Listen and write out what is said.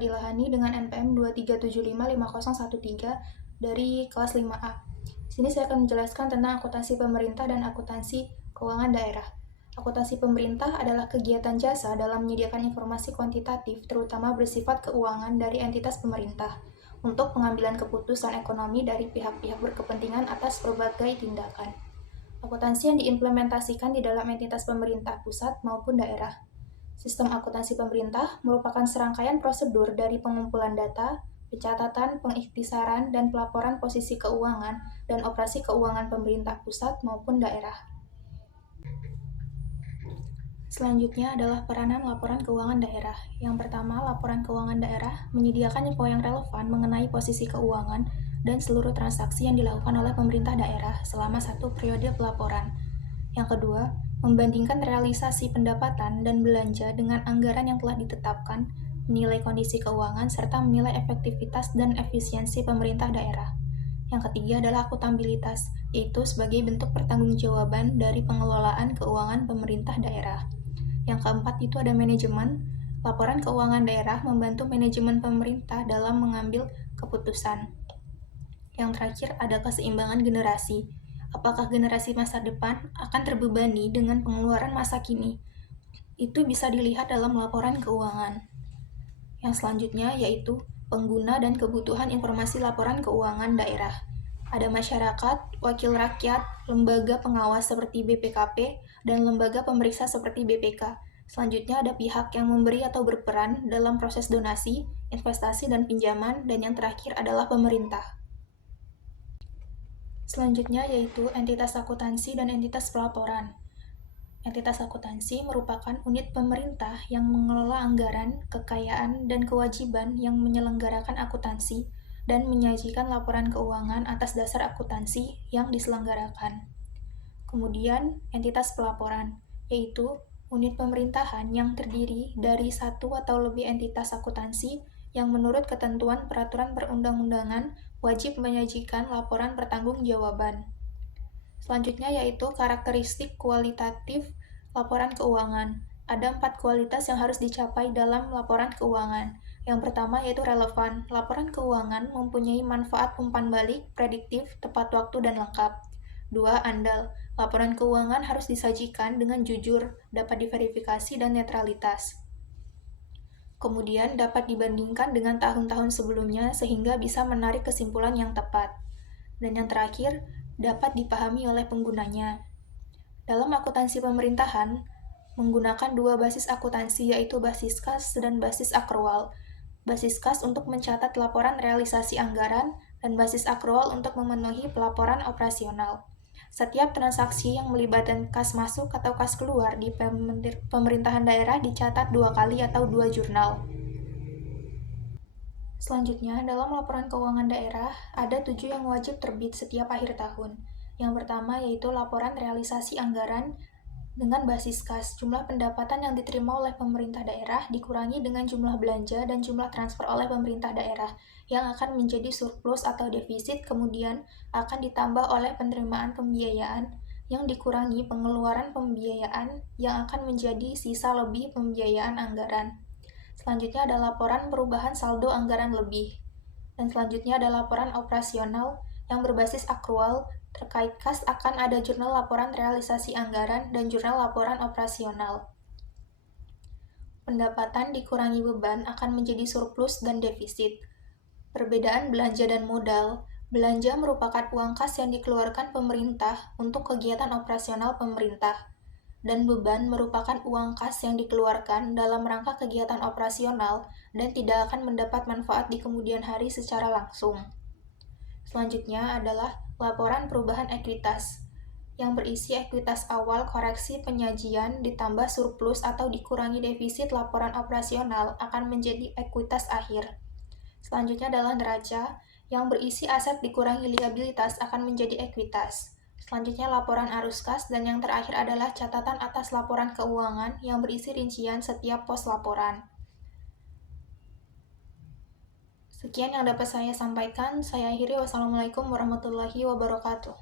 Fadilahani dengan NPM 237555013 dari kelas 5A. Di sini saya akan menjelaskan tentang akuntansi pemerintah dan akuntansi keuangan daerah. Akuntansi pemerintah adalah kegiatan jasa dalam menyediakan informasi kuantitatif, terutama bersifat keuangan dari entitas pemerintah, untuk pengambilan keputusan ekonomi dari pihak-pihak berkepentingan atas berbagai tindakan. Akuntansi yang diimplementasikan di dalam entitas pemerintah pusat maupun daerah. Sistem akuntansi pemerintah merupakan serangkaian prosedur dari pengumpulan data, pencatatan, pengikhtisaran, dan pelaporan posisi keuangan dan operasi keuangan pemerintah pusat maupun daerah. Selanjutnya adalah peranan laporan keuangan daerah. Yang pertama, laporan keuangan daerah menyediakan info yang relevan mengenai posisi keuangan dan seluruh transaksi yang dilakukan oleh pemerintah daerah selama satu periode pelaporan. Yang kedua, membandingkan realisasi pendapatan dan belanja dengan anggaran yang telah ditetapkan, menilai kondisi keuangan, serta menilai efektivitas dan efisiensi pemerintah daerah. Yang ketiga adalah akuntabilitas, yaitu sebagai bentuk pertanggungjawaban dari pengelolaan keuangan pemerintah daerah. Yang keempat itu ada manajemen. Laporan keuangan daerah membantu manajemen pemerintah dalam mengambil keputusan. Yang terakhir ada keseimbangan generasi. Apakah generasi masa depan akan terbebani dengan pengeluaran masa kini? Itu bisa dilihat dalam laporan keuangan. Yang selanjutnya yaitu pengguna dan kebutuhan informasi laporan keuangan daerah. Ada masyarakat, wakil rakyat, lembaga pengawas seperti BPKP, dan lembaga pemeriksa seperti BPK. Selanjutnya ada pihak yang memberi atau berperan dalam proses donasi, investasi, dan pinjaman, dan yang terakhir adalah pemerintah. Selanjutnya yaitu entitas akuntansi dan entitas pelaporan. Entitas akuntansi merupakan unit pemerintah yang mengelola anggaran, kekayaan, dan kewajiban yang menyelenggarakan akuntansi dan menyajikan laporan keuangan atas dasar akuntansi yang diselenggarakan. Kemudian, entitas pelaporan, yaitu unit pemerintahan yang terdiri dari satu atau lebih entitas akuntansi yang menurut ketentuan peraturan perundang-undangan wajib menyajikan laporan pertanggungjawaban. Selanjutnya yaitu karakteristik kualitatif laporan keuangan. Ada 4 kualitas yang harus dicapai dalam laporan keuangan. Yang pertama yaitu relevan. Laporan keuangan mempunyai manfaat umpan balik, prediktif, tepat waktu, dan lengkap. 2. Andal. Laporan keuangan harus disajikan dengan jujur, dapat diverifikasi, dan netralitas. Kemudian dapat dibandingkan dengan tahun-tahun sebelumnya sehingga bisa menarik kesimpulan yang tepat. Dan yang terakhir, dapat dipahami oleh penggunanya. Dalam akuntansi pemerintahan, menggunakan 2 basis akuntansi yaitu basis kas dan basis akrual. Basis kas untuk mencatat laporan realisasi anggaran dan basis akrual untuk memenuhi pelaporan operasional. Setiap transaksi yang melibatkan kas masuk atau kas keluar di pemerintahan daerah dicatat 2 kali atau 2 jurnal. Selanjutnya, dalam laporan keuangan daerah, ada 7 yang wajib terbit setiap akhir tahun. Yang pertama yaitu laporan realisasi anggaran dengan basis kas. Jumlah pendapatan yang diterima oleh pemerintah daerah dikurangi dengan jumlah belanja dan jumlah transfer oleh pemerintah daerah yang akan menjadi surplus atau defisit, kemudian akan ditambah oleh penerimaan pembiayaan yang dikurangi pengeluaran pembiayaan yang akan menjadi sisa lebih pembiayaan anggaran. Selanjutnya ada laporan perubahan saldo anggaran lebih. Dan selanjutnya ada laporan operasional yang berbasis akrual. Terkait kas akan ada jurnal laporan realisasi anggaran dan jurnal laporan operasional. Pendapatan dikurangi beban akan menjadi surplus dan defisit. Perbedaan belanja dan modal. Belanja merupakan uang kas yang dikeluarkan pemerintah untuk kegiatan operasional pemerintah. Dan beban merupakan uang kas yang dikeluarkan dalam rangka kegiatan operasional dan tidak akan mendapat manfaat di kemudian hari secara langsung. Selanjutnya adalah laporan perubahan ekuitas, yang berisi ekuitas awal koreksi penyajian ditambah surplus atau dikurangi defisit laporan operasional akan menjadi ekuitas akhir. Selanjutnya adalah neraca, yang berisi aset dikurangi liabilitas akan menjadi ekuitas. Selanjutnya laporan arus kas, dan yang terakhir adalah catatan atas laporan keuangan yang berisi rincian setiap pos laporan. Sekian yang dapat saya sampaikan. Saya akhiri. Wassalamualaikum warahmatullahi wabarakatuh.